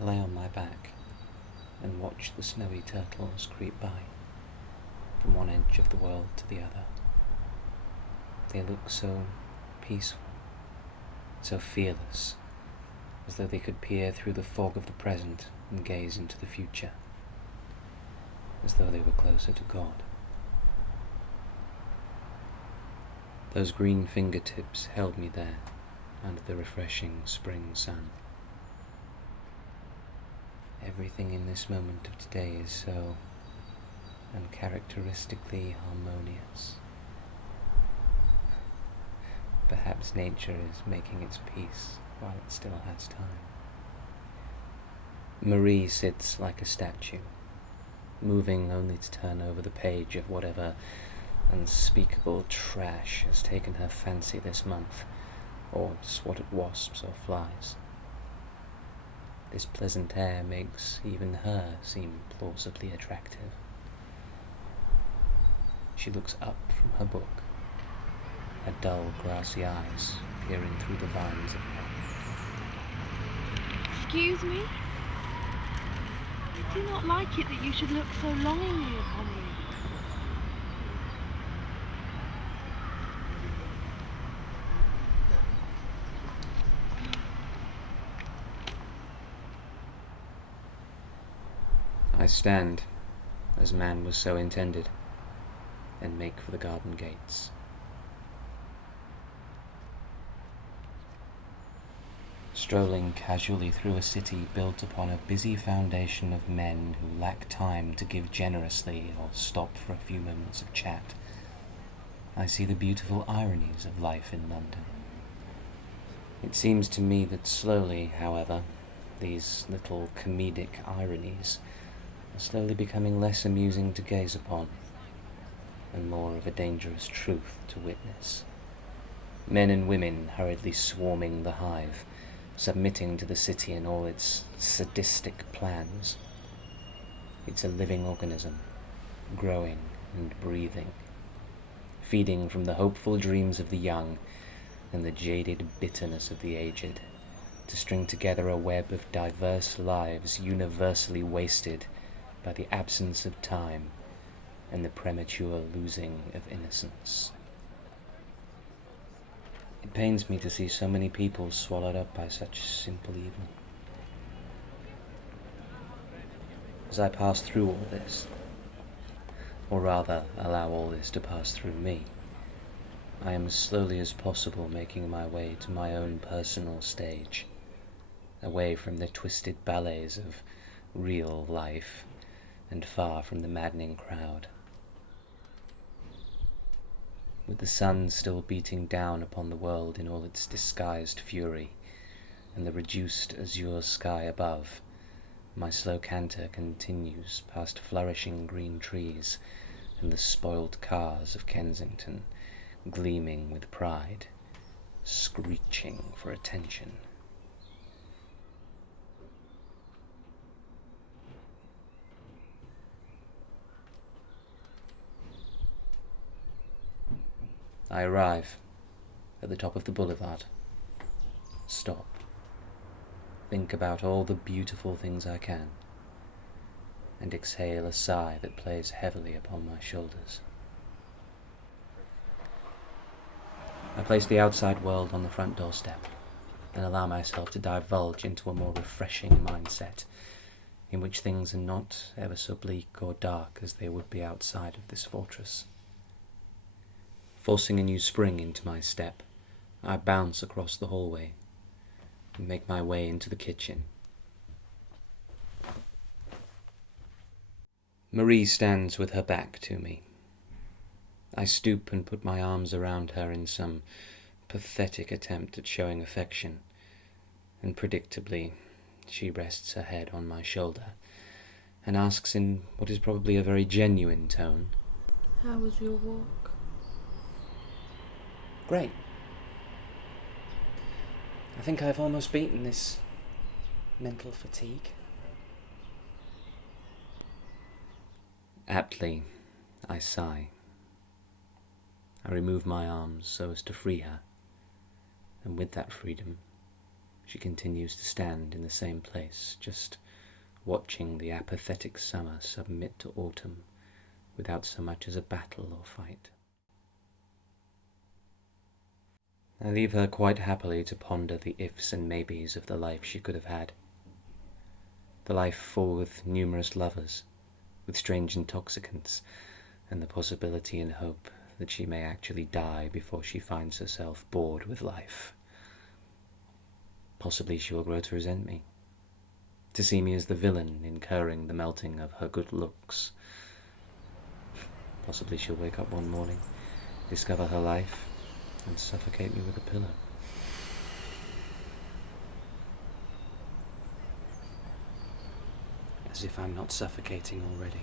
I lay on my back and watch the snowy turtles creep by, from one edge of the world to the other. They look so peaceful, so fearless, as though they could peer through the fog of the present and gaze into the future, as though they were closer to God. Those green fingertips held me there under the refreshing spring sun. Everything in this moment of today is so uncharacteristically harmonious. Perhaps nature is making its peace while it still has time. Marie sits like a statue, moving only to turn over the page of whatever unspeakable trash has taken her fancy this month, or swatted wasps or flies. This pleasant air makes even her seem plausibly attractive. She looks up from her book, her dull, grassy eyes peering through the vines of her. Excuse me? I do not like it that you should look so longingly upon me. I stand, as man was so intended, and make for the garden gates. Strolling casually through a city built upon a busy foundation of men who lack time to give generously or stop for a few moments of chat, I see the beautiful ironies of life in London. It seems to me that slowly, however, these little comedic ironies are slowly becoming less amusing to gaze upon, and more of a dangerous truth to witness. Men and women hurriedly swarming the hive, submitting to the city and all its sadistic plans. It's a living organism, growing and breathing, feeding from the hopeful dreams of the young and the jaded bitterness of the aged, to string together a web of diverse lives universally wasted by the absence of time and the premature losing of innocence. It pains me to see so many people swallowed up by such simple evil. As I pass through all this, or rather allow all this to pass through me, I am as slowly as possible making my way to my own personal stage, away from the twisted ballets of real life and far from the maddening crowd. With the sun still beating down upon the world in all its disguised fury, and the reduced azure sky above, my slow canter continues past flourishing green trees and the spoilt cars of Kensington, gleaming with pride, screeching for attention. I arrive at the top of the boulevard, stop, think about all the beautiful things I can, and exhale a sigh that plays heavily upon my shoulders. I place the outside world on the front doorstep and allow myself to divulge into a more refreshing mindset, in which things are not ever so bleak or dark as they would be outside of this fortress. Forcing a new spring into my step, I bounce across the hallway and make my way into the kitchen. Marie stands with her back to me. I stoop and put my arms around her in some pathetic attempt at showing affection, and predictably, she rests her head on my shoulder and asks in what is probably a very genuine tone, How was your walk? "Great. I think I've almost beaten this mental fatigue." Aptly, I sigh. I remove my arms so as to free her, and with that freedom, She continues to stand in the same place, just watching the apathetic summer submit to autumn without so much as a battle or fight. I leave her quite happily to ponder the ifs and maybes of the life she could have had. The life full with numerous lovers, with strange intoxicants, and the possibility and hope that she may actually die before she finds herself bored with life. Possibly she will grow to resent me, to see me as the villain incurring the melting of her good looks. Possibly she'll wake up one morning, discover her life, and suffocate me with a pillow. As if I'm not suffocating already.